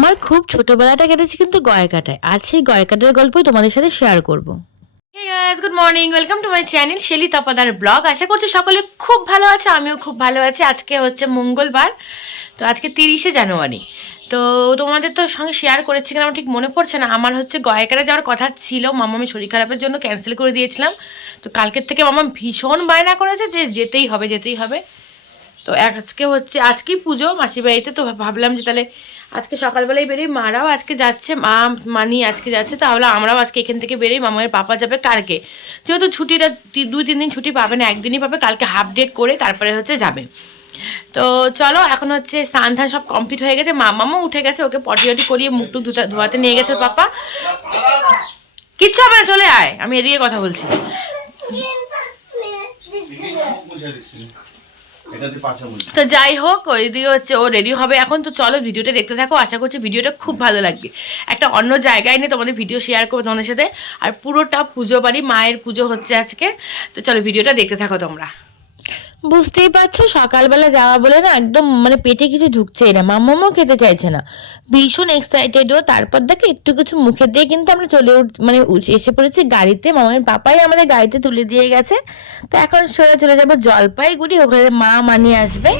আমার খুব ছোটবেলাটা কেটেছে কিন্তু গয়কাটায়। আর সেই গয়কাটার গল্পই তোমাদের সাথে শেয়ার করব। Hey guys, good morning, welcome to my channel Shelly Tapadar blog. আশা করছি সকলে খুব ভালো আছে, আমিও খুব ভালো আছি। আজকে হচ্ছে মঙ্গলবার, তো আজকে 30শে জানুয়ারি। তো তোমাদের তো সঙ্গে শেয়ার করেছি কিনা আমার ঠিক মনে পড়ছে না। আমার হচ্ছে গয়কাটা যাওয়ার কথা ছিল, মামামি শরীর খারাপের জন্য ক্যান্সেল করে দিয়েছিলাম। তো কালকের থেকে মামা ভীষণ বায়না করেছে যে যেতেই হবে যেতেই হবে। তো আজকে হচ্ছে আজকেই পুজো মাসির বাড়িতে, তো ভাবলাম যে তাহলে আজকে সকালবেলায় বেরোই। মারাও আজকে যাচ্ছে, মানি আজকে যাচ্ছে, তাহলে আমরাও আজকে এখান থেকে বেরোই। মামার পাপা যাবে কালকে, যেহেতু ছুটিটা 2-3 দিন ছুটি পাবে না, একদিনই পাবে। কালকে হাফ ডে করে তারপরে হচ্ছে যাবে। তো চলো, এখন হচ্ছে স্নান ধান সব কমপ্লিট হয়ে গেছে। মামাও উঠে গেছে, ওকে পটি করিয়ে মুখ টুক ধোয়াতে নিয়ে গেছে ওর পাপা। কিচ্ছু হবে না, চলে আয়, আমি এদিকে কথা বলছি। তো যাই হোক, ওইদিকে হচ্ছে ও রেডি হবে এখন। তো চলো ভিডিওটা দেখতে থাকো, আশা করছি ভিডিওটা খুব ভালো লাগবে। একটা অন্য জায়গায় নিয়ে তোমাদের ভিডিও শেয়ার করবো তোমাদের সাথে। আর পুরোটা পুজো বাড়ি, মায়ের পুজো হচ্ছে আজকে। তো চলো ভিডিওটা দেখতে থাকো তোমরা। বুঝতেই পারছো, সকালবেলা যাওয়া বলে না একদম মানে পেটে কিছু ঢুকছেই না, মামামও খেতে চাইছে না, ভীষণ এক্সাইটেডও। তারপর দেখে একটু কিছু মুখে দিয়ে কিন্তু আমরা এসে পড়েছি গাড়িতে। মামার পাপাই আমাদের গাড়িতে তুলে দিয়ে গেছে। তো এখন চলে যাবো জলপাইগুড়ি, ওখানে মা মানি আসবে।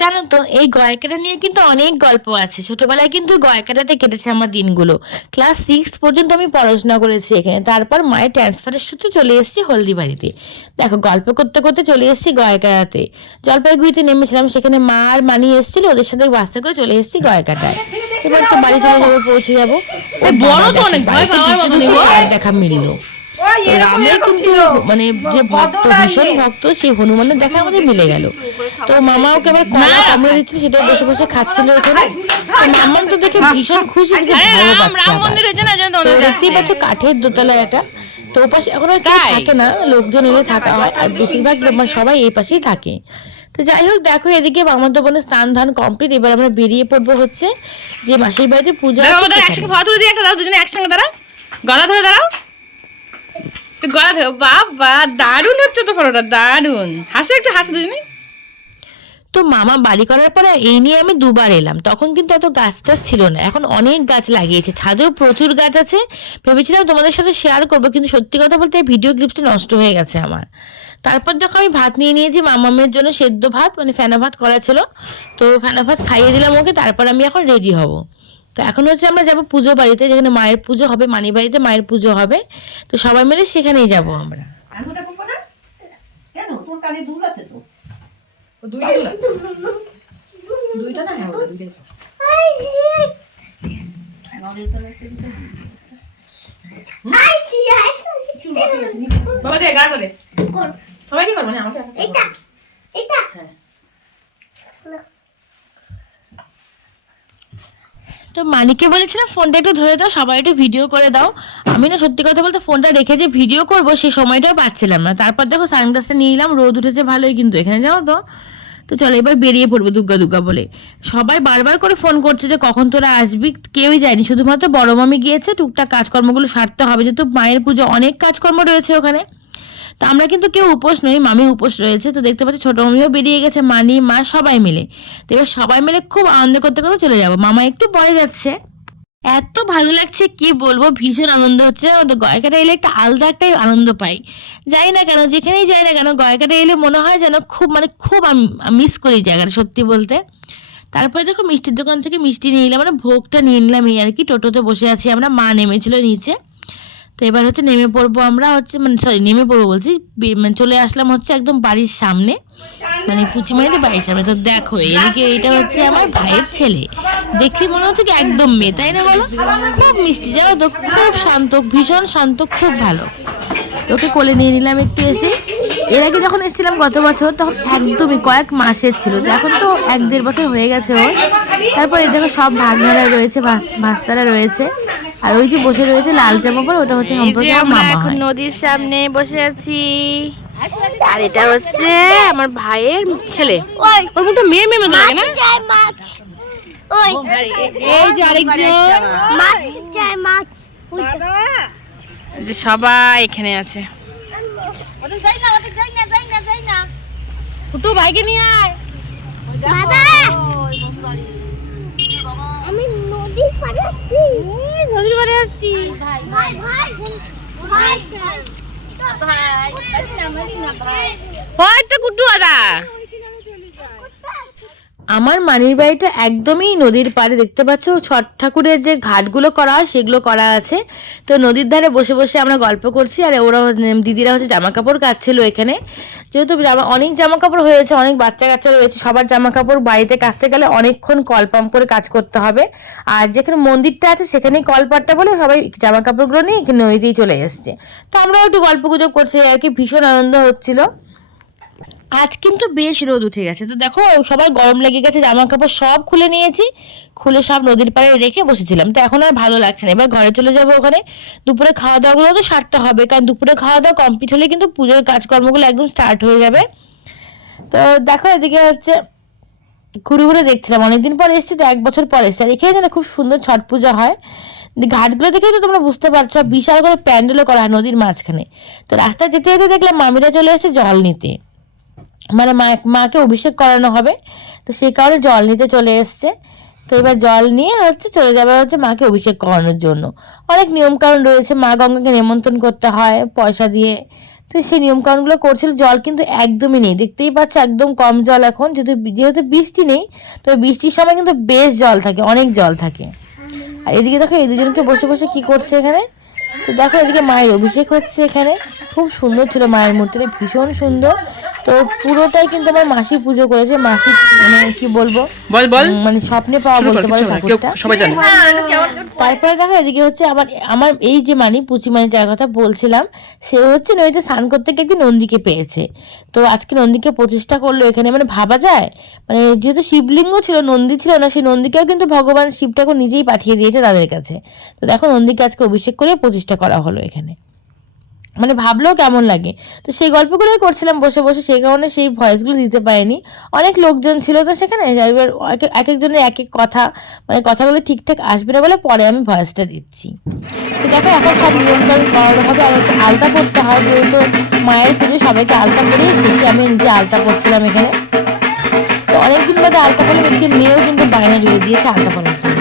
জানো তো, এই গয়কাটা নিয়ে কিন্তু অনেক গল্প আছে। ছোটবেলায় কিন্তু গয়কাটাতে কেটেছে আমার দিনগুলো। ক্লাস 6 পর্যন্ত আমি পড়াশোনা করেছি এখানে। তারপর মায়ের ট্রান্সফারের সূত্রে চলে এসেছি হলদিবাড়িতে। দেখো, গল্প করতে করতে চলে এসেছি গয়কাটাতে। জলপাইগুড়িতে নেমেছিলাম, সেখানে মা আর মানি এসেছিল, ওদের সাথে বাসে করে চলে এসেছি গয়কাটায়। এবার তো বাড়ি চলে যাবো, পৌঁছে যাবো। বড় তো অনেক ভয় পাওয়ার মতো দেখা মিললো। রামের কিন্তু মানে যে ভক্ত, ভীষণ ভক্ত, সেই হনুমানের দেখা আমাদের মিলে গেল। তো মামা ওকে আবার কলা কামড়ে দিচ্ছিল, সেটা বসে বসে খাচ্ছিল এখানে। তো মামাম তো দেখে ভীষণ খুশি, ভালো পাচ্ছে। দেখতেই পাচ্ছ কাঠের দোতলা এটা। তো ওপাশে এখন আর কেউ থাকে না, লোকজন এলে থাকা হয়, আর বেশিরভাগ সবাই এই পাশেই থাকে। তো যাই হোক, দেখো এদিকে আমার তো বোনের স্নান ধান কমপ্লিট। এবার আমরা বেরিয়ে পড়বো হচ্ছে যে মাসির বাড়িতে পূজা আছে। একসঙ্গে দাঁড়াও, গলা ধরে দাঁড়াও, গলা ধরে। বাবা, দারুণ হচ্ছে তো ফটোটা, দারুণ। হাসো, একটু হাসো দুজনে। তো মামা বাড়ি করার পরে এই নিয়ে আমি দুবার এলাম। তখন কিন্তু এত গাছ টাছ ছিল না, এখন অনেক গাছ লাগিয়েছে, ছাদেও প্রচুর গাছ আছে। ভেবেছিলাম তোমাদের সাথে শেয়ার করবো, কিন্তু সত্যি কথা বলতে ভিডিও ক্লিপসটা নষ্ট হয়ে গেছে আমার। তারপর দেখো আমি ভাত নিয়ে নিয়েছি মামামের জন্য, সেদ্ধ ভাত, মানে ফেনা ভাত করা ছিল। তো ফেনা ভাত খাইয়ে দিলাম ওকে। তারপর আমি এখন রেডি হব। তো এখন হচ্ছে আমরা যাবো পুজো বাড়িতে, যেখানে মায়ের পুজো হবে, মানি বাড়িতে মায়ের পুজো হবে। তো সবাই মিলে সেখানেই যাবো আমরা। তো মানিকে বলেছিলাম ফোনটা একটু ধরে দাও, সবাই একটু ভিডিও করে দাও। আমি না সত্যি কথা বলতে ফোনটা রেখে যে ভিডিও করবো সেই সময়টাও পাচ্ছিলাম না। তারপর দেখো সানগ্লাসটা নিয়ে এলাম, রোদ উঠেছে ভালোই কিন্তু এখানে, যাও তো। তো চলো এবার বেরিয়ে পড়বো দুর্গা দুর্গা বলে। সবাই বারবার করে ফোন করছে যে কখন তোরা আসবি। কেউই যায়নি, শুধুমাত্র বড় মামি গিয়েছে। টুকটাক কাজকর্মগুলো সারতে হবে, যেহেতু মায়ের পুজো, অনেক কাজকর্ম রয়েছে ওখানে। তো আমরা কিন্তু কেউ উপোস নই, মামি উপোস রয়েছে। তো দেখতে পাচ্ছি ছোটো মামিও বেরিয়ে গেছে, মানি মা সবাই মিলে। তো এবার সবাই মিলে খুব আনন্দ করতে করতে চলে যাবো। মামা একটু পরে যাচ্ছে। এত ভালো লাগছে কি বলবো, ভীষণ আনন্দ হচ্ছে। আমাদের গয়কাটা এলে একটা আলাদা একটাই আনন্দ পাই। যাই না কেন, যেখানেই যাই না কেন, গয়কাটা এলে মনে হয় যেন খুব আমি মিস করি জায়গাটা, সত্যি বলতে। তারপরে দেখো মিষ্টির দোকান থেকে মিষ্টি নিয়ে নিলাম, মানে ভোগটা নিয়ে নিলাম এই আর কি। টোটোতে বসে আছি আমরা, মা নেমেছিল নিচে। তো এবার হচ্ছে নেমে পড়বো আমরা, হচ্ছে নেমে পড়বো বলছি, চলে আসলাম হচ্ছে একদম বাড়ির সামনে, মানে পুচিমাইদের বাড়ির সামনে। তো দেখো এদিকে এটা হচ্ছে আমার ভাইয়ের ছেলে, দেখে মনে হচ্ছে কি একদম মেয়ে, তাই না বলো? খুব মিষ্টি, জানো তো, খুব শান্ত, ভীষণ শান্ত, খুব ভালো। ওকে কোলে নিয়ে নিলাম একটু এসে। এর আগে যখন এসেছিলাম গত বছর, তখন একদমই কয়েক মাসের ছিল। তো এখন তো 1-1.5 বছর হয়ে গেছে ওর। তারপর এই দেখো সব ভাগনারা রয়েছে, ভাস্তারা রয়েছে। আর ওই যে বসে রয়েছে লাল জামা পরে, ওটা হচ্ছে সম্পর্কে আমার মামা। এখন নদীর সামনে বসে আছি, আর এটা হচ্ছে আমার ভাইয়ের ছেলে। ওর মতো মেয়ে মেয়ে মতো লাগে না? এই যে আরেকজন যে সবাই এখানে আছে। ফুটু ভাইকে নিয়ে আয়। আমি নদীর পাড়ে আসছি। নদীর পাড়ে আসছি। ওই তো কুটু দাদা। আমার মানির বাড়িটা একদমই নদীর পাড়ে, দেখতে পাচ্ছ ছট ঠাকুরের যে ঘাটগুলো করা হয় সেগুলো করা আছে। তো নদীর ধারে বসে বসে আমরা গল্প করছি, আর ওরা দিদিরা হচ্ছে জামা কাপড় কাচ্ছিল এখানে। যেহেতু অনেক জামা কাপড় হয়েছে, অনেক বাচ্চা কাচ্চা রয়েছে, সবার জামা কাপড় বাড়িতে কাচতে গেলে অনেকক্ষণ কল পাম্প করে কাজ করতে হবে। আর যেখানে মন্দিরটা আছে সেখানেই কলপাটটা বলে সবাই জামা কাপড়গুলো নিয়ে এখানে নদীতেই চলে এসছে। তো আমরাও একটু গল্প গুজব করছি আর কি, ভীষণ আনন্দ হচ্ছিল। আজ কিন্তু বেশ রোদ উঠে গেছে, তো দেখো সবার গরম লেগে গেছে, জামা কাপড় সব খুলে নিয়েছি, খুলে সব নদীর পাড়ে রেখে বসেছিলাম। তো এখন আর ভালো লাগছে না, এবার ঘরে চলে যাবো। ওখানে দুপুরে খাওয়া দাওয়াগুলো তো সারতে হবে, কারণ দুপুরে খাওয়া দাওয়া কমপ্লিট হলে কিন্তু পুজোর কাজকর্মগুলো একদম স্টার্ট হয়ে যাবে। তো দেখো এদিকে হচ্ছে ঘুরে ঘুরে দেখছিলাম, অনেকদিন পর এসেছি, তো 1 বছর পর এসেছি। আর এখানে যেন খুব সুন্দর ছট পূজা হয়, ঘাটগুলো দেখেই তো তোমরা বুঝতে পারছো, বিশাল করে প্যান্ডেলও করা হয় নদীর মাঝখানে। তো রাস্তায় যেতে যেতে দেখলাম মামিরা চলে এসেছে জল নিতে, মানে মাকে অভিষেক করানো হবে, তো সেই কারণে জল নিতে চলে এসছে। তো এবার জল নিয়ে হচ্ছে চলে যাবে হচ্ছে মাকে অভিষেক করানোর জন্য। অনেক নিয়মকানুন রয়েছে, মা গঙ্গাকে নিমন্ত্রণ করতে হয় পয়সা দিয়ে, তো সেই নিয়মকানুনগুলো করছিল। জল কিন্তু একদমই নেই, দেখতেই পাচ্ছ একদম কম জল এখন, যেহেতু বৃষ্টি নেই, তো বৃষ্টির সময় কিন্তু বেশ জল থাকে, অনেক জল থাকে। আর এদিকে দেখো এই দুজনকে বসে বসে কি করছে এখানে। তো দেখো এদিকে মায়ের অভিষেক হচ্ছে এখানে, খুব সুন্দর ছিল মায়ের মূর্তিটা, ভীষণ সুন্দর। তো পুরোটাই কিন্তু আমার মাসি পুজো করেছে, মাসি মানে কি বলবো, মানে স্বপ্নে পাওয়া বলতে পারো ঠাকুরটা। তারপরে দেখো এদিকে হচ্ছে আমার এই যে পুচি যার কথা বলছিলাম, সে হচ্ছে নদীতে স্নান করতে গিয়ে একদিন নন্দীকে পেয়েছে। তো আজকে নন্দীকে প্রতিষ্ঠা করলো এখানে, মানে ভাবা যায়, মানে যেহেতু শিবলিঙ্গ ছিল, নন্দী ছিল না, সেই নন্দীকেও কিন্তু ভগবান শিব ঠাকুর নিজেই পাঠিয়ে দিয়েছে তাদের কাছে। তো দেখো নন্দীকে আজকে অভিষেক করে প্রতিষ্ঠা করা হলো এখানে, মানে ভাবলেও কেমন লাগে। তো সেই গল্পগুলোই করছিলাম বসে বসে, সেই কারণে সেই ভয়েসগুলো দিতে পারিনি, অনেক লোকজন ছিল তো সেখানে, এবার এক একজনের এক এক কথা, মানে কথাগুলো ঠিকঠাক আসবে না বলে পরে আমি ভয়েসটা দিচ্ছি। তো দেখো এখন সব নিয়মকানুন করানো হবে, আর হচ্ছে আলতা পড়তে হয়, যেহেতু মায়ের পুজো সবাইকে আলতা পরিয়ে শেষে আমি নিজে আলতা পড়ছিলাম এখানে। তো অনেকদিন বাদে আলতা পড়লে এদিকে মেয়েও কিন্তু বায়না জুড়ে দিয়েছে আলতা পড়ার জন্য।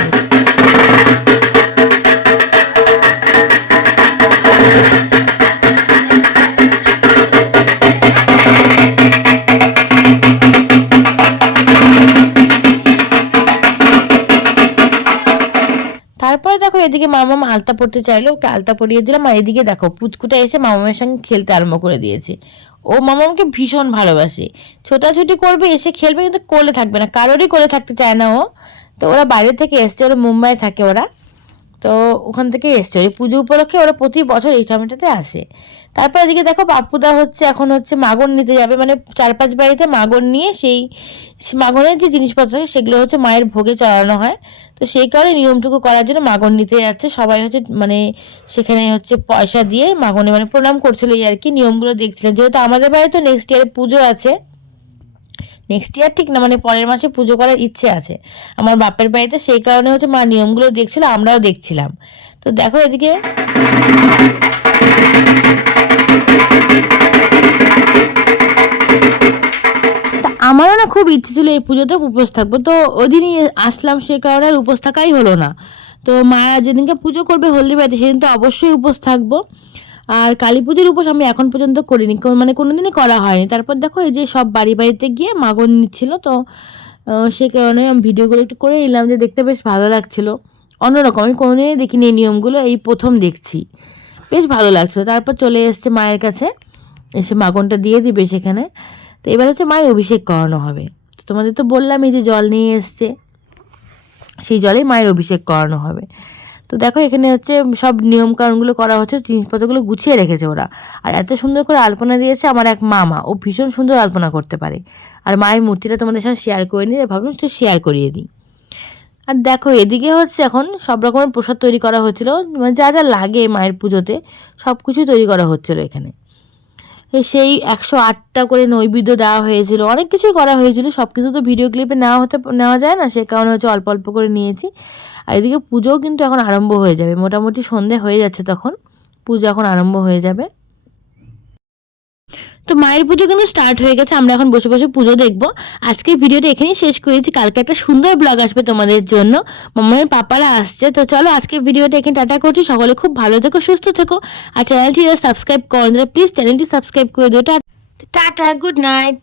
তারপরে দেখো এদিকে মামাম আলতা পড়তে চাইলো, ওকে আলতা পরিয়ে দিলাম। আর এদিকে দেখো পুচকুটা এসে মামামের সঙ্গে খেলতে আরম্ভ করে দিয়েছে। ও মামামকে ভীষণ ভালোবাসে, ছোটাছুটি করবে, এসে খেলবে, কিন্তু কোলে থাকবে না, কারোরই কোলে থাকতে চায় না ও। তো ওরা বাইরে থেকে এসছে, ওরা মুম্বাই থাকে ওরা, তো ওখান থেকে এসছে ওই পুজো উপলক্ষে, ওরা প্রতি বছর এই সময়টাতে আসে। তারপর এদিকে দেখো বাপুদা হচ্ছে এখন হচ্ছে মাগন নিতে যাবে, মানে 4-5 বাড়িতে মাগন নিয়ে সেই মাগনের যে জিনিসপত্র থাকে সেগুলো হচ্ছে মায়ের ভোগে চড়ানো হয়। তো সেই কারণে নিয়মটুকু করার জন্য মাগন নিতে যাচ্ছে সবাই, হচ্ছে মানে সেখানে হচ্ছে পয়সা দিয়ে মাগনে মানে প্রণাম করছিল, এই আর কি নিয়মগুলো দেখছিলাম। যেহেতু আমাদের বাড়িতে নেক্সট ইয়ারে পুজো আছে, নেক্সট ইয়ার ঠিক না, মানে পরের মাসে পুজো করার ইচ্ছে আছে আমার বাপের বাড়িতে, সেই কারণে হচ্ছে মা নিয়মগুলো দেখছিল, আমরাও দেখছিলাম। তো দেখো এদিকে আমারও না খুব ইচ্ছে ছিল এই পুজোতে উপোস থাকবো, তো ওই দিনই আসলাম, সেই কারণে আর উপোস থাকাই হলো না। তো মা যেদিনকে পুজো করবে হলদি বাড়িতে সেদিন তো অবশ্যই উপোস থাকবো। আর কালী পুজোর উপোস আমি এখন পর্যন্ত করিনি, মানে কোনোদিনই করা হয়নি। তারপর দেখো এই যে সব বাড়ি বাড়িতে গিয়ে মাগন নিচ্ছিল, তো সে কারণে আমি ভিডিওগুলো একটু করে নিলাম, যে দেখতে বেশ ভালো লাগছিলো, অন্যরকম, আমি কোনোদিনই দেখিনি এই নিয়মগুলো, এই প্রথম দেখছি, বেশ ভালো লাগছিলো। তারপর চলে এসছে মায়ের কাছে, এসে মাগনটা দিয়ে দিবে সেখানে। তো এবার হচ্ছে মায়ের অভিষেক করানো হবে। তো তোমাদের তো বললাম এই যে জল নিয়ে এসছে, সেই জলেই মায়ের অভিষেক করানো হবে। তো দেখো এখানে হচ্ছে সব নিয়মকানুনগুলো করা হচ্ছে, জিনিসপত্রগুলো গুছিয়ে রেখেছে ওরা। আর এত সুন্দর করে আলপনা দিয়েছে আমার এক মামা, ও ভীষণ সুন্দর আলপনা করতে পারে। আর মায়ের মূর্তিটা তোমাদের সাথে শেয়ার করে নিয়ে ভাবলাম একটু শেয়ার করিয়ে দিই। আর দেখো এদিকে হচ্ছে এখন সব রকমের প্রসাদ তৈরি করা হচ্ছিলো, মানে যা যা লাগে মায়ের পুজোতে সব কিছুই তৈরি করা হচ্ছিলো এখানে। সেই 108টা করে নৈবেদ্য দেওয়া হয়েছিল, অনেক কিছুই করা হয়েছিল, সব কিছু তো ভিডিও ক্লিপে নেওয়া যায় না, সে কারণে হচ্ছে অল্প অল্প করে নিয়েছি। আর এদিকে পুজোও কিন্তু এখন আরম্ভ হয়ে যাবে, মোটামুটি সন্ধে হয়ে যাচ্ছে, তখন পুজো এখন আরম্ভ হয়ে যাবে। তো মায়ের পুজো কিন্তু স্টার্ট হয়ে গেছে, আমরা এখন বসে বসে পুজো দেখবো। আজকের ভিডিওটা এখানেই শেষ করেছি, কালকে একটা সুন্দর ব্লগ আসবে তোমাদের জন্য, মামার পাপারা আসছে। তো চলো আজকের ভিডিওটা এখানে টাটা করছি, সকলে খুব ভালো থেকো, সুস্থ থেকো, আর চ্যানেলটি সাবস্ক্রাইব করো প্লিজ চ্যানেলটি সাবস্ক্রাইব করে দিও। Tata, good night.